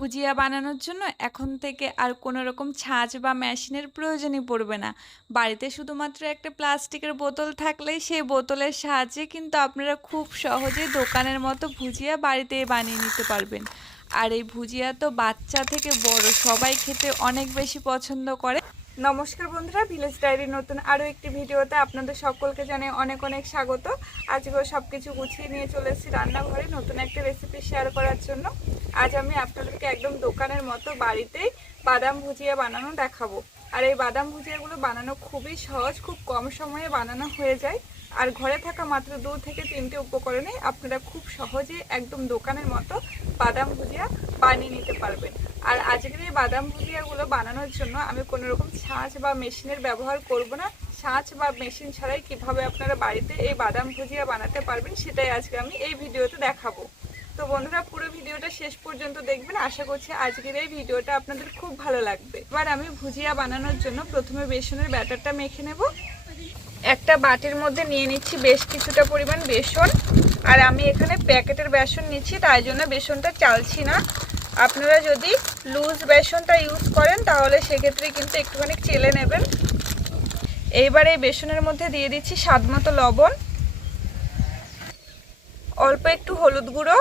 ভুজিয়া বানানোর জন্য এখন থেকে আর কোনো রকম ছাঁচ বা মেশিনের প্রয়োজনই পড়বে না। বাড়িতে শুধুমাত্র একটা প্লাস্টিকের বোতল থাকলেই সেই বোতলের সাহায্যে কিন্তু আপনারা খুব সহজেই দোকানের মতো ভুজিয়া বাড়িতেই বানিয়ে নিতে পারবেন। আর এই ভুজিয়া তো বাচ্চা থেকে বড়, সবাই খেতে অনেক বেশি পছন্দ করে। নমস্কার বন্ধুরা, ভিলেজ ডায়েরির নতুন আরও একটি ভিডিওতে আপনাদের সকলকে জানাই অনেক অনেক স্বাগত। আজকেও সব কিছু গুছিয়ে নিয়ে চলে এসেছি রান্নাঘরে নতুন একটা রেসিপি শেয়ার করার জন্য। আজ আমি আপনাদেরকে একদম দোকানের মতো বাড়িতেই বাদাম ভুজিয়া বানানো দেখাবো। আর এই বাদাম ভুজিয়াগুলো বানানো খুবই সহজ, খুব কম সময়ে বানানো হয়ে যায়। আর ঘরে থাকা মাত্র দু থেকে তিনটে উপকরণে আপনারা খুব সহজে একদম দোকানের মতো বাদাম ভুজিয়া বানিয়ে নিতে পারবেন। আর আজকের এই বাদাম ভুজিয়াগুলো বানানোর জন্য আমি কোনো রকম ছাঁচ বা মেশিনের ব্যবহার করব না। ছাঁচ বা মেশিন ছাড়াই কীভাবে আপনারা বাড়িতে এই বাদাম ভুজিয়া বানাতে পারবেন সেটাই আজকে আমি এই ভিডিওতে দেখাবো। তো বন্ধুরা, পুরো ভিডিওটা শেষ পর্যন্ত দেখবেন। আশা করছি আজকের এই ভিডিওটা আপনাদের খুব ভালো লাগবে। এবার আমি ভুজিয়া বানানোর জন্য প্রথমে বেসনের ব্যাটারটা মেখে নেব। একটা বাটির মধ্যে নিয়ে নিচ্ছি বেশ কিছুটা পরিমাণ বেসন। আর আমি এখানে প্যাকেটের বেসন নিচ্ছি, তাই জন্য বেসনটা চালছি না। আপনারা যদি লুজ বেসনটা ইউজ করেন, তাহলে সেক্ষেত্রে কিন্তু একটুখানি চেলে নেবেন। এইবার এই বেসনের মধ্যে দিয়ে দিচ্ছি স্বাদ মতো লবণ। অল্প একটু হলুদ গুঁড়ো।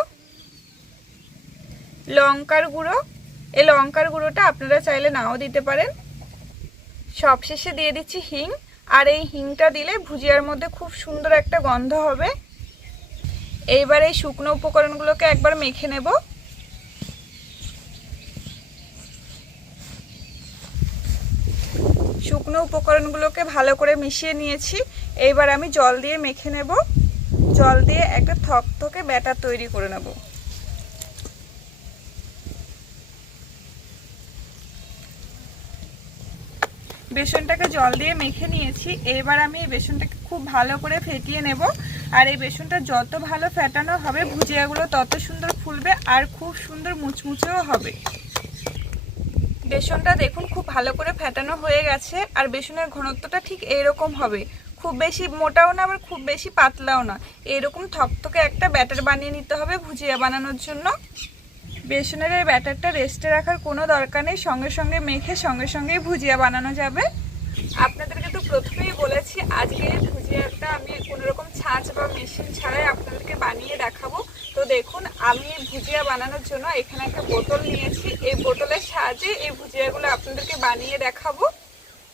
লঙ্কার গুঁড়ো। এই লঙ্কার গুঁড়োটা আপনারা চাইলে নাও দিতে পারেন। সবশেষে দিয়ে দিচ্ছি হিং। আর এই হিংটা দিলে ভুজিয়ার মধ্যে খুব সুন্দর একটা গন্ধ হবে। এইবার এই শুকনো উপকরণগুলোকে একবার মেখে নেব। শুকনো উপকরণগুলোকে ভালো করে মিশিয়ে নিয়েছি। এইবার আমি জল দিয়ে মেখে নেব। জল দিয়ে একটা থকথকে ব্যাটার তৈরি করে নেব। বেসনটাকে জল দিয়ে মেখে নিয়েছি। এবার আমি এই বেসনটাকে খুব ভালো করে ফেটিয়ে নেব। আর এই বেসনটা যত ভালো ফেটানো হবে, ভুজিয়াগুলো তত সুন্দর ফুলবে আর খুব সুন্দর মুচমুচেও হবে। বেসনটা দেখুন খুব ভালো করে ফেটানো হয়ে গেছে আর বেসনের ঘনত্বটা ঠিক এইরকম হবে। খুব বেশি মোটাও না, আবার খুব বেশি পাতলাও না। এরকম থকথকে একটা ব্যাটার বানিয়ে নিতে হবে ভুজিয়া বানানোর জন্য। বেসনের ব্যাটারটা রেস্টে রাখার কোনো দরকার নেই, সঙ্গে সঙ্গে মেখে সঙ্গে সঙ্গে ভুজিয়া বানানো যাবে। আপনাদেরকে তো প্রথমেই বলেছি, আজকে ভুজিয়াটা আমি কোনো রকম ছাঁচ বা মেশিন ছাড়াই আপনাদেরকে বানিয়ে দেখাবো। তো দেখুন, আমি ভুজিয়া বানানোর জন্য এখানে একটা বোতল নিয়েছি। এই বোতলের সাহায্যে এই ভুজিয়াগুলো আপনাদেরকে বানিয়ে দেখাবো।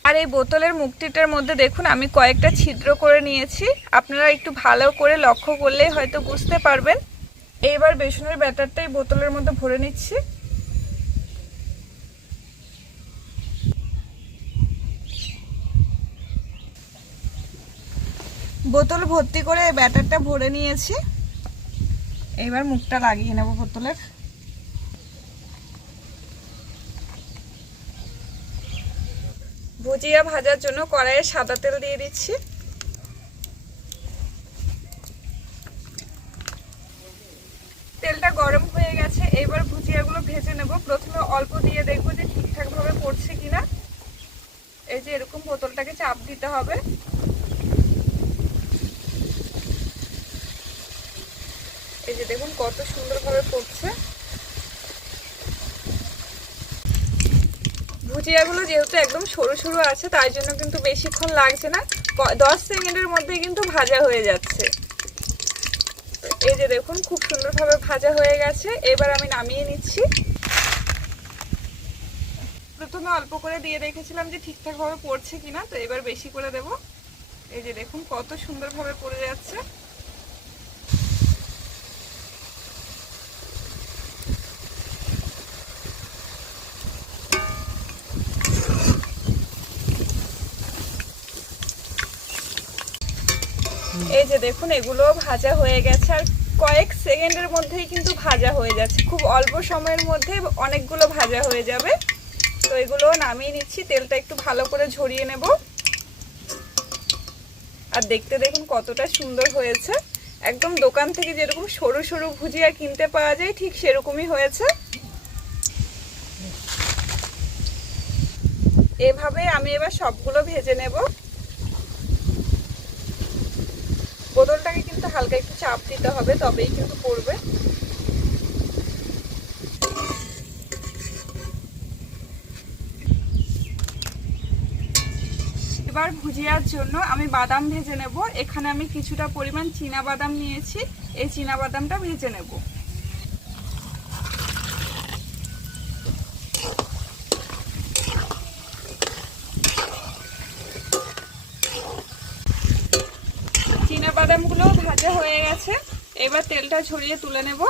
আর এই বোতলের মুক্তিটার মধ্যে দেখুন, আমি কয়েকটা ছিদ্র করে নিয়েছি। আপনারা একটু ভালো করে লক্ষ্য করলেই হয়তো বুঝতে পারবেন। এইবার বেসনের ব্যাটারটা এই বোতলের মধ্যে ভরে নিচ্ছি। বোতল ভর্তি করে ব্যাটারটা ভরে নিয়েছি। এইবার মুখটা লাগিয়ে নেব বোতলের। ভুজিয়া ভাজার জন্য কড়াইয়ে সাদা তেল দিয়ে দিচ্ছি তেলটা গরম হয়ে গেছে, এবার ভুজিয়াগুলো ভেজে নেব। প্রথমে অল্প দিয়ে দেখব যে ঠিকঠাক ভাবে পড়ছে কিনা। এই যে এরকম বোতলটাকে চাপ দিতে হবে। এই যে দেখুন কত সুন্দরভাবে পড়ছে। ভুজিয়াগুলো যেহেতু একদম সরু সরু আছে, তাই জন্য কিন্তু বেশিক্ষণ লাগছে না। দশ সেকেন্ডের মধ্যেই কিন্তু ভাজা হয়ে যাচ্ছে। এই যে দেখুন, খুব সুন্দরভাবে ভাজা হয়ে গেছে। এবার আমি নামিয়ে নিচ্ছি। প্রথমে অল্প করে দিয়ে রেখেছিলাম যে ঠিকঠাকভাবে পড়ছে কিনা, তো এবার বেশি করে দেব। এই যে দেখুন, কত সুন্দরভাবে পড়ে যাচ্ছে। এই যে দেখুন এগুলো ভাজা হয়ে গেছে আর কয়েক সেকেন্ডের মধ্যেই কিন্তু ভাজা হয়ে যাচ্ছে। খুব অল্প সময়ের মধ্যে অনেকগুলো ভাজা হয়ে যাবে। তো এগুলো নামিয়ে নিচ্ছি, তেলটা একটু ভালো করে ঝরিয়ে নেব। আর দেখতে দেখুন কতটা সুন্দর হয়েছে। একদম দোকান থেকে যেরকম সরু সরু ভুজিয়া কিনতে পাওয়া যায়, ঠিক সেরকমই হয়েছে। এভাবে আমি এবার সবগুলো ভেজে নেব। বোতলটাকে কিন্তু হালকা একটু চাপ দিতে হবে, তবেই কিন্তু পড়বে। এবার ভুজিয়ার জন্য আমি বাদাম ভেজে নেব। এখানে আমি কিছুটা পরিমাণ চীনা বাদাম নিয়েছি। এই চীনা বাদামটা ভেজে নেব। এবার তেলটা ছড়িয়ে তুলে নেব।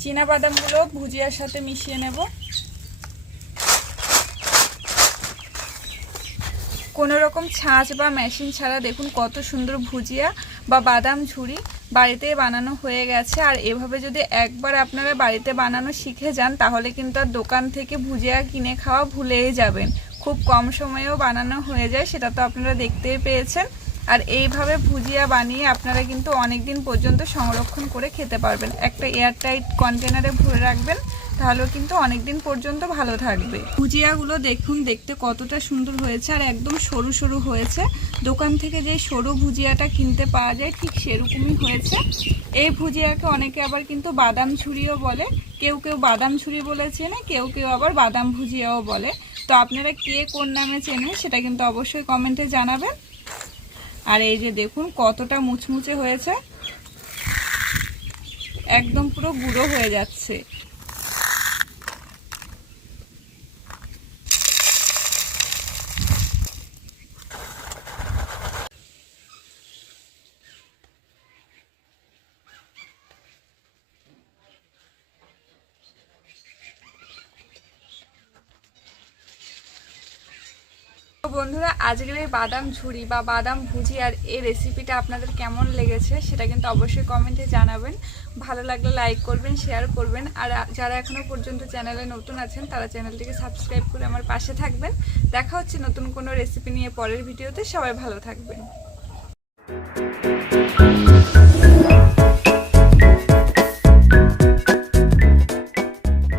চীনা বাদামগুলো ভুজিয়ার সাথে মিশিয়ে নেব। কোনো রকম ছাঁচ বা মেশিন ছাড়া দেখুন কত সুন্দর ভুজিয়া বা বাদাম ঝুড়ি বাড়িতে বানানো হয়ে গেছে। আর এভাবে যদি একবার আপনারা বাড়িতে বানানো শিখে যান, তাহলে কিন্তু আর দোকান থেকে ভুজিয়া কিনে খাওয়া ভুলেই যাবেন। খুব কম সময়েও বানানো হয়ে যায়, সেটা তো আপনারা দেখতেই পেয়েছেন। আর এইভাবে ভুজিয়া বানিয়ে আপনারা কিন্তু অনেক দিন পর্যন্ত সংরক্ষণ করে খেতে পারবেন। একটা এয়ারটাইট কন্টেনারে ভরে রাখবেন, তাহলেও কিন্তু অনেক দিন পর্যন্ত ভালো থাকবে। ভুজিয়াগুলো দেখুন, দেখতে কতটা সুন্দর হয়েছে আর একদম সরু সরু হয়েছে। দোকান থেকে যে সরু ভুজিয়াটা কিনতে পাওয়া যায়, ঠিক সেরকমই হয়েছে। এই ভুজিয়াকে অনেকে আবার কিন্তু বাদাম ছুরিও বলে। কেউ কেউ বাদাম ছুরি বলে চেনে, কেউ কেউ আবার বাদাম ভুজিয়াও বলে। তো আপনারা কে কোন নামে চেনেন সেটা কিন্তু অবশ্যই কমেন্টে জানাবেন। আর এই যে দেখুন কতটা মুচমুচে হয়েছে। একদম পুরো গুঁড়ো হয়ে যাচ্ছে। বন্ধুরা, আজকের এই বাদাম ঝুড়ি বা বাদাম ভুজি আর এই রেসিপিটা আপনাদের কেমন লেগেছে সেটা কিন্তু অবশ্যই কমেন্টে জানাবেন। ভালো লাগলে লাইক করবেন শেয়ার করবেন। আর যারা এখনও পর্যন্ত চ্যানেলে নতুন আছেন, তারা চ্যানেলটিকে সাবস্ক্রাইব করে আমার পাশে থাকবেন। দেখা হচ্ছে নতুন কোনো রেসিপি নিয়ে পরের ভিডিওতে। সবাই ভালো থাকবেন।